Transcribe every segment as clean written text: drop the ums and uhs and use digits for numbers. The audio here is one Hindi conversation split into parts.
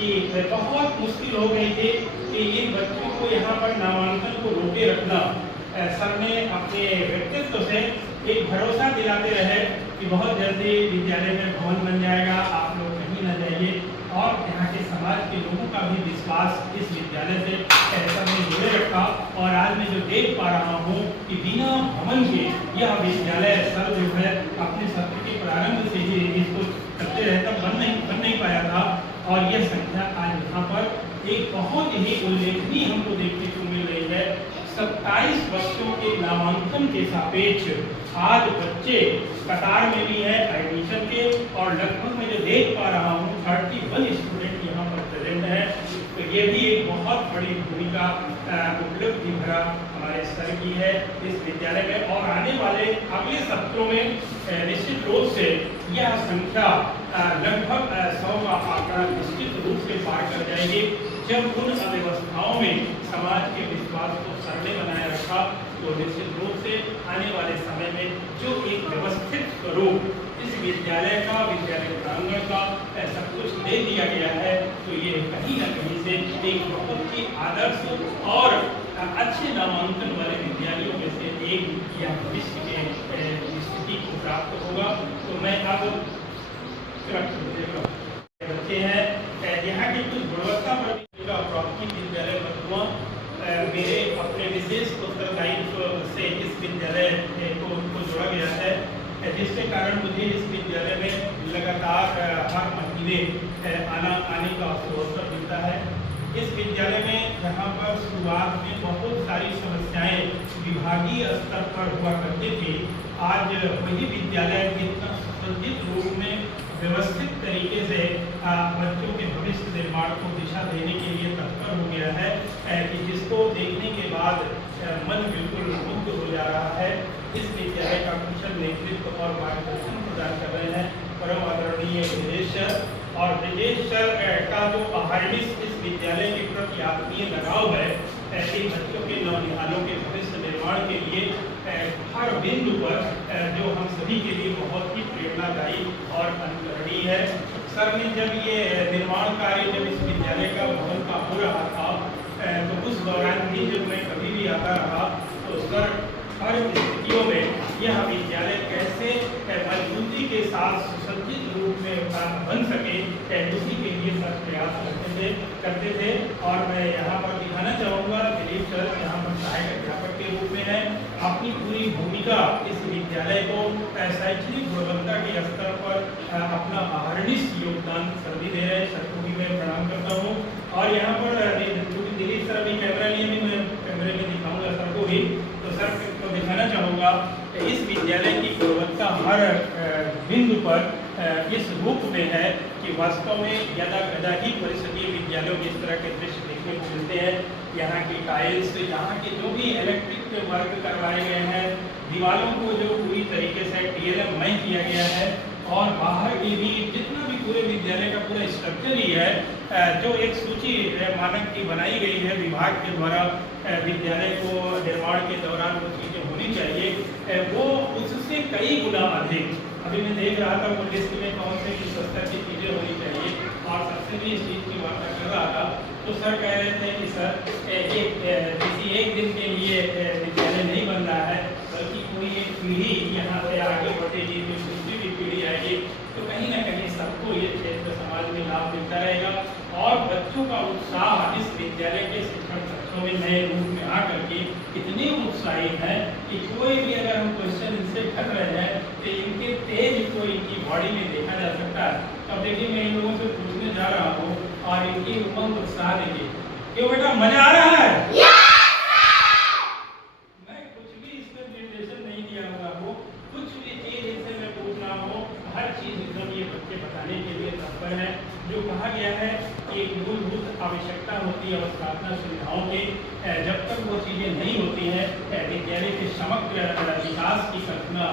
कि बहुत मुश्किल हो गई थी कि इन बच्चों को यहाँ पर नामांकन को रोके रखना। सर ने अपने व्यक्तित्व से एक भरोसा दिलाते रहे कि बहुत जल्दी विद्यालय में भवन बन जाएगा, आप लोग कहीं न जाइए, और यहाँ के समाज के लोगों का भी विश्वास इस विद्यालय से सबने जुड़े रखा। और आज मैं जो देख पा रहा हूँ कि बिना भवन के यह विद्यालय सर जो है अपने सत्र के प्रारंभ से ही इसको करते रहे, तब बन नहीं पाया था। और यह संख्या आज यहाँ पर एक बहुत ही उल्लेखनीय हमको देखने को मिल रही है। 27 बच्चों के नामांकन के सापेक्ष आज बच्चे कतार में भी है एडमिशन के, और लगभग मैं जो देख पा रहा हूँ 31 स्टूडेंट यहाँ पर प्रेजेंट है। तो ये भी एक बहुत बड़ी भूमिका उपलब्धि भरा हमारे सर की है इस विद्यालय में। और आने वाले अगले सत्रों में निश्चित रूप से यह संख्या लगभग 100 का आंकड़ा निश्चित रूप से पार कर जाएगी। जब उन अव्यवस्थाओं में समाज के विश्वास को सर ने बनाए रखा, तो निश्चित रूप से आने वाले समय में जो एक व्यवस्थित स्वरूप इस विद्यालय का, विद्यालय प्रांगण का सब कुछ दे दिया गया है, तो ये कहीं न कहीं से एक बहुत ही आदर्श और अच्छे नामांकन वाले विद्यालयों में से एक या भविष्य के स्थिति को प्राप्त होगा। तो मैं अब बच्चे हैं यहाँ की कुछ गुणवत्ता पर प्राथमिक विद्यालय बथुआ मेरे अपने विशेष उत्तरदायित्व से इस विद्यालय को जोड़ा गया है, जिसके कारण मुझे इस विद्यालय में लगातार हर महीने आने का अवसर मिलता है। इस विद्यालय में जहाँ पर शुरुआत में बहुत सारी समस्याएं विभागीय स्तर पर हुआ करती थी, आज वही विद्यालय इतना सुसज्जित रूप में व्यवस्थित तरीके से बच्चों के भविष्य निर्माण को दिशा देने के लिए तत्पर हो गया है कि जिसको देखने के बाद मन बिल्कुल मुग्ध हो जा रहा है। इस विद्यालय का कुशल नेतृत्व और मार्गदर्शन प्रदान कर रहे हैं परम आदरणीय ब्रजेश सर। और ब्रजेश सर का जो अहर्निश इस विद्यालय के प्रति आत्मीय लगाव है, इन बच्चों के नौनिहालों के भविष्य निर्माण के लिए हर बिंदु पर जो हम सभी के लिए बहुत ही प्रेरणादायी और अनुकरणीय है। सर ने जब ये निर्माण कार्य जब इस विद्यालय का भवन का हो रहा था, तो उस दौरान भी जब मैं कभी भी आता रहा, तो सर हर स्थितियों में यह विद्यालय कैसे मजबूती के साथ सुसज्जित रूप में बन सके, उसी के लिए सर प्रयास करते थे। और मैं यहाँ पर दिखाना चाहूँगा दिलीप सर यहाँ पर सहायक अध्यापक के रूप में है, अपनी पूरी भूमिका इस विद्यालय को शैक्षणिक गुणवत्ता के स्तर पर अपना अहर्निश योगदान सर भी दे रहे हैं। सर को भी मैं प्रणाम करता हूँ। और यहाँ पर दिलीप सर अभी कैमरा लिए भी मैं कैमरे में दिखाऊंगा सर को भी, तो सर को दिखाना चाहूँगा इस विद्यालय की गुणवत्ता हर बिंदु पर इस रूप में है कि वास्तव में यदा कदा ही परिषदीय विद्यालयों में इस तरह के दृश्य देखने को मिलते हैं। यहाँ की टाइल्स, यहाँ के जो भी इलेक्ट्रिक वर्क करवाए गए हैं, दीवारों को जो पूरी तरीके से TLM किया गया है, और बाहर की भी जितना भी पूरे विद्यालय का पूरा स्ट्रक्चर ही है, जो एक सूची मानक की बनाई गई है विभाग के द्वारा विद्यालय को निर्माण के दौरान वो चीज़ें होनी चाहिए, वो उससे कई गुना अधिक। अभी मैं देख रहा था वो लिस्ट में कौन से किस स्तर की चीज़ें होनी चाहिए, और सबसे भी इस चीज़ की वार्ता कर रहा था, तो सर कह रहे थे कि सर किसी एक दिन के लिए विद्यालय नहीं बन रहा है, बल्कि पूरी एक पीढ़ी यहाँ से आगे बढ़ेगी, जो दूसरी भी पीढ़ी आएगी, तो कहीं ना कहीं सबको ये क्षेत्र समाज में लाभ मिलता रहेगा। और बच्चों का उत्साह इस विद्यालय के शिक्षण सत्रों में नए रूप में आकर के इतने उत्साहित है कि कोई भी अगर हम क्वेश्चन इनसे कर रहे हैं तो इनके तेज को इनकी बॉडी में देखा जा सकता है। तो देखिए मैं इन लोगों से पूछने जा रहा हूँ, और इनकी उमंग उत्साह देखिए। क्यों बेटा, मजा आ रहा है? मैं कुछ भी इसमें निर्देशन नहीं दिया हुआ हो, कुछ भी चीज इनसे मैं पूछ रहा हूँ, हर चीज एकदम ये बच्चे बताने के लिए तत्पर है। जो कहा गया है कि एक मूलभूत आवश्यकता होती है अवस्थापना सुविधाओं की, जब तक वो चीज़ें नहीं होती हैं विद्यालय के समग्र विकास की कल्पना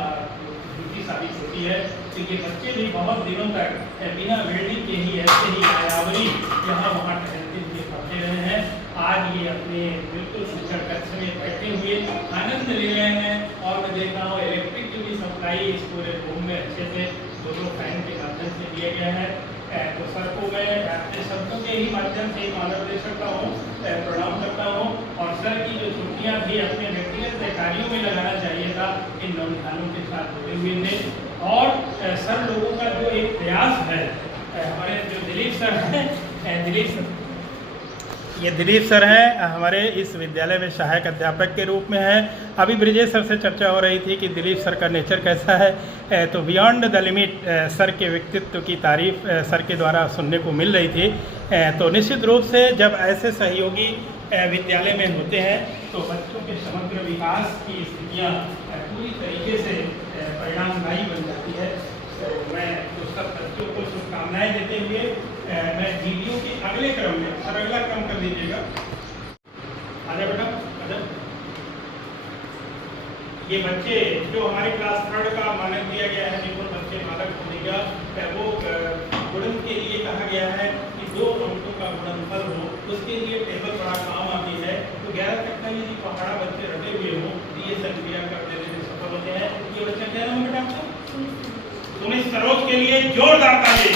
झूठी साबित होती है। तो ये बच्चे भी बहुत दिनों तक बिना बिल्डिंग के ही ऐसे ही आयावरी यहाँ वहाँ टहलते हुए पढ़ते रहे हैं। आज ये अपने बिल्कुल शिक्षण कक्ष में बैठे हुए आनंद ले रहे हैं। और मैं देख रहा हूँ इलेक्ट्रिक की भी सप्लाई इस पूरे रूम में अच्छे से 2 फैन के माध्यम से दिया गया है। तो सर को मैं अपने शब्दों के ही माध्यम से मानवदेश करता हूँ, प्रणाम करता हूँ। और सर की जो छुट्टियाँ थी अपने व्यक्तिगत कार्यों में लगाना चाहिए था, इन नौनिहालों के साथ जुड़े हुए थे। और सर लोगों का जो एक प्रयास है, हमारे जो दिलीप सर हैं, ये दिलीप सर हैं, हमारे इस विद्यालय में सहायक अध्यापक के रूप में हैं। अभी ब्रिजेश सर से चर्चा हो रही थी कि दिलीप सर का नेचर कैसा है, तो बियॉन्ड द लिमिट सर के व्यक्तित्व की तारीफ सर के द्वारा सुनने को मिल रही थी। तो निश्चित रूप से जब ऐसे सहयोगी विद्यालय में होते हैं तो बच्चों के समग्र विकास की स्थितियाँ पूरी तरीके से परिणामदायी बन जाती है। तो मैं तो सब बच्चों को शुभकामनाएं देते हुए मैं वीडियो के अगले क्रम में, सर अगला क्रम कर दीजिएगा, आजा बेटा आजा। ये बच्चे जो हमारे क्लास 3 का मानक दिया गया है, निपुण बच्चे बालक होने का, वो गुणन के लिए कहा गया है कि 2 अंकों का गुणनफल हो, उसके लिए टेबल बड़ा काम आती है। तो 11 तक का यदि पहाड़ा बच्चे रटे हुए हों तो ये संक्रिया कर देने में सफल होते हैं। ये बच्चा क्या नाम है बेटा आपका? सुमित सरोज के लिए जोरदार ताली।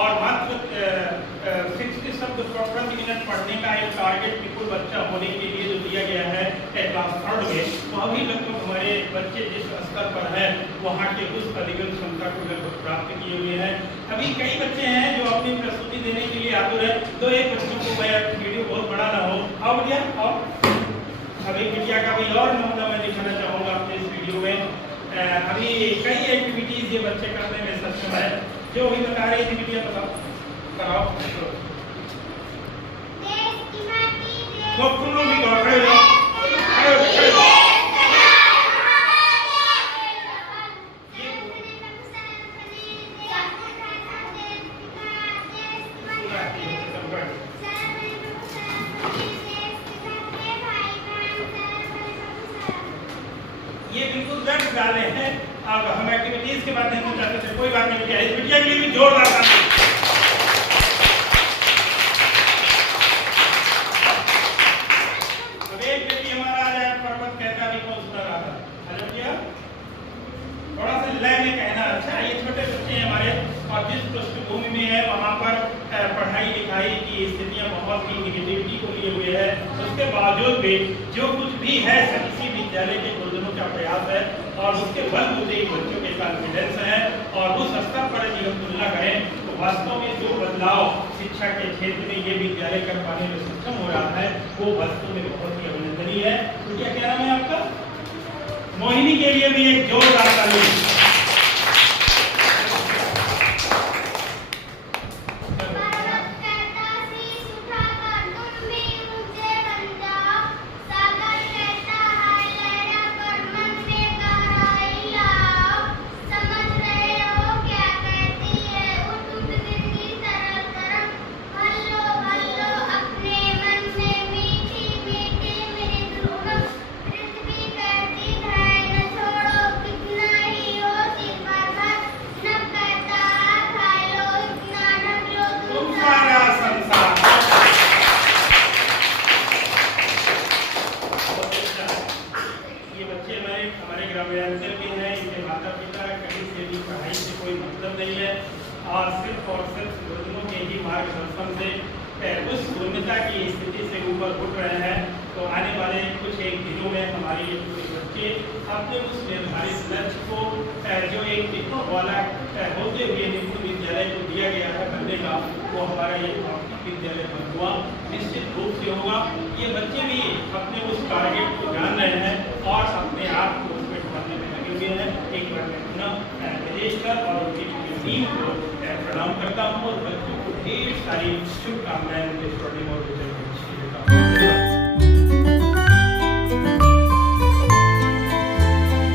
और मात्र 60 शब्द प्रति मिनट पढ़ने का एक टारगेट बिल्कुल बच्चा होने के लिए जो दिया गया है क्लास 3 में, तो अभी लगभग हमारे बच्चे जिस स्तर पर हैं वहाँ के उस अधिगम क्षमता को लगभग प्राप्त किए हुए हैं। अभी कई बच्चे हैं जो अपनी प्रस्तुति देने के लिए आतुर है। तो एक बच्चों को मैं वीडियो बहुत बड़ा ना हो, आओ भैया आओ। अभी बिटिया का भी और नमूना मैं दिखाना चाहूँगा अपने इस वीडियो में। अभी कई एक्टिविटीज ये बच्चे करने में सक्षम है, जो अभी बता रही थी बिटिया, कराओ। तो तुम लोग भी खड़े हो जाओ। ये बिल्कुल दर्द डाले हैं। अब हम एक्टिविटीज के बाद नहीं चाहते थे, कोई बात नहीं बिटिया, इस बिटिया के लिए भी जोरदार ताली। अब एक बेटी हमारा आ जाए, पर्वत कहता भी कौन सुना रहा था, अरे बिटिया थोड़ा सा लय में कहना। अच्छा, ये छोटे बच्चे हैं हमारे, और जिस पृष्ठभूमि में है वहाँ पर पढ़ाई लिखाई की स्थितियाँ बहुत ही निगेटिविटी को लिए हुए है, उसके बावजूद भी जो कुछ भी है इसी विद्यालय के गुरुजनों का प्रयास है और उसके बलबूते बच्चों के कॉन्फिडेंस है। और उस स्तर पर यदि हम तुलना करें तो वास्तव में जो बदलाव शिक्षा के क्षेत्र में ये विद्यालय कर पाने में सक्षम हो रहा है वो वास्तव में बहुत ही अभिनंदनीय है। तो क्या नाम है आपका? मोहिनी के लिए भी एक जोरदार ताली। और सिर्फ गुरुजनों के ही मार्गदर्शन से उस पूर्णता की स्थिति से ऊपर उठ रहे हैं। तो आने वाले कुछ एक दिनों में हमारे ये पूरे बच्चे अपने उस निर्धारित लक्ष्य को जो एक निपुण वाला होते हुए निपुण विद्यालय को दिया गया है बनने का, वो हमारा ये विद्यालय बंधुआ निश्चित रूप से होगा। ये बच्चे भी अपने उस टारगेट को जान रहे हैं और अपने आप को उसमें ढालने में लगे हुए हैं। एक बार मैं पुनः विदेश कर और उनकी टीम को प्रणाम करता हूँ और बच्चों को ढेर सारी शुभकामनाएं उनके स्वर्णिम और उज्जवल भविष्य